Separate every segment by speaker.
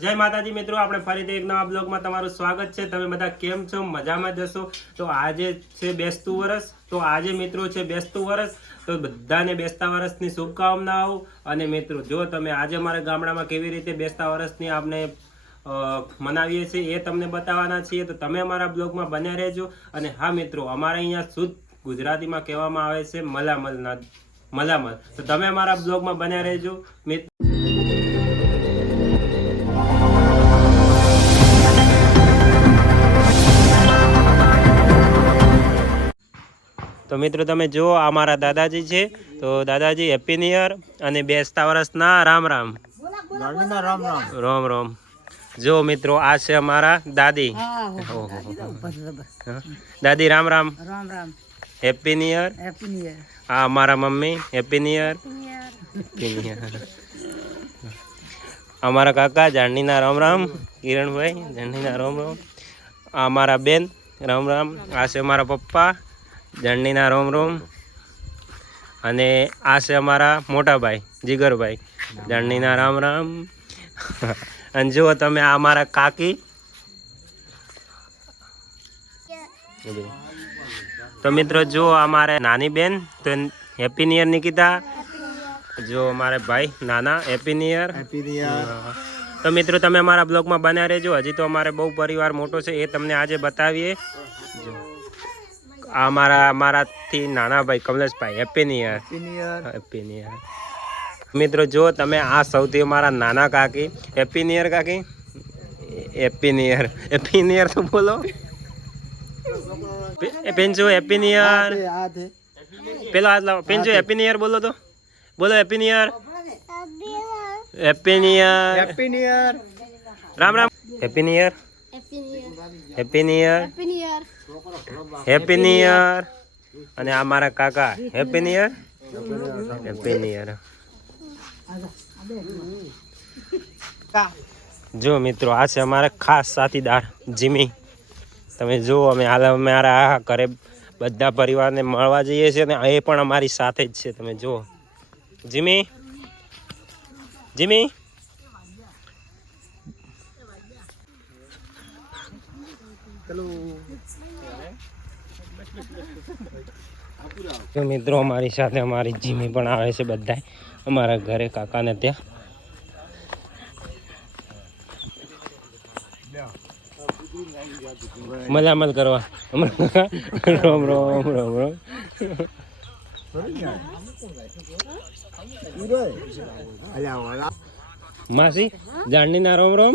Speaker 1: જય માતાજી મિત્રો, આપણે ફરીથી એક નવા બ્લોગમાં તમારું સ્વાગત છે. તમે બધા કેમ છો? મજામાં જશો તો આજે છે બેસતું વરસ. તો આજે મિત્રો છે બેસતું વરસ. તો બધાને બેસતા વરસની શુભકામનાઓ. અને મિત્રો, જો તમે આજે અમારા ગામડામાં કેવી રીતે બેસતા વરસની આપણે મનાવીએ છીએ એ તમને બતાવવાના છીએ, તો તમે અમારા બ્લોગમાં બન્યા રહેજો. અને હા મિત્રો, અમારે અહીંયા શુદ્ધ ગુજરાતીમાં કહેવામાં આવે છે મલામલના, મલામલ. તો તમે અમારા બ્લોગમાં બન્યા રહેજો. મિત્ર તો મિત્રો તમે જુઓ આ મારા દાદાજી છે. તો દાદાજી હેપી ન્યુ યર અને બેસતા વર્ષના રામ રામ.
Speaker 2: રામ રામ.
Speaker 1: જો મિત્રો આ છે અમારા દાદી. દાદી Ram Ram.
Speaker 2: Ram Ram.
Speaker 1: Happy new year
Speaker 2: happy new year
Speaker 1: આ અમારા mummy happy new year happy new year અમારા કાકા જાનનીના રામ રામ. કિરણભાઈ જાનનીના રામ રામ. આ અમારા બેન રામ રામ. આ છે મારા પપ્પા. જાનનીના રોમ રોમ. અને આ છે અમારા મોટા ભાઈ જીગરભાઈ. જર્નીના રામ રામ. અને જુઓ તમે આ અમારા કાકી. તો મિત્રો જુઓ અમારે નાની બેન તો હેપી નિયર નિકિતા. જો અમારે ભાઈ નાના happy new
Speaker 2: year happy new
Speaker 1: તો મિત્રો તમે અમારા બ્લોગમાં બન્યા રહેજો. હજી તો અમારે બહુ પરિવાર મોટો છે એ તમને આજે બતાવીએ. જો આ મારા અમારાથી નાના ભાઈ Kamleshbhai happy new year
Speaker 2: happy new year
Speaker 1: happy new year મિત્રો જો તમે આ સૌથી અમારા નાના કાકી હેપી ન્યુ યર કાકી happy new year happy new year તો બોલો પેન્જો હેપી ન્યુ યર પેલો હાથ લાવો પેન્ચો હેપી ન્યુ યર બોલો તો બોલો happy new year happy new year
Speaker 2: happy new year
Speaker 1: Ram Ram happy new year happy new year happy new year અને આ મારા કાકા. Happy new year happy new year જો મિત્રો આ છે અમારા ખાસ સાથીદાર જીમી તમે જુઓ અમે હાલ અમારા ઘરે બધા પરિવારને મળવા જઈએ છીએ અને એ પણ અમારી સાથે જ છે. તમે જુઓ. જીમી જીમી મિત્રો, અમારી સાથે અમારી જીમી પણ આવે છે બધા અમારા ઘરે કાકાને ત્યાં. મલામલ કરવા. રોમ રોમ રોમ રોમ. માસી, જાણની જાણનીના રોમ રોમ?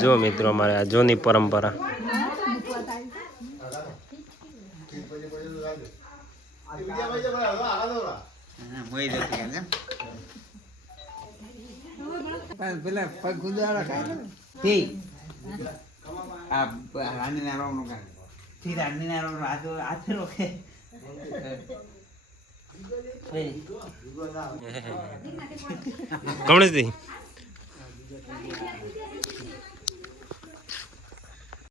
Speaker 1: જો મિત્રો અમારે આ જૂની પરંપરા.
Speaker 2: પેલા પગ ગુદારા ખાય ઠીક આ રાની ના રોમ નો ખાય ઠીક રાની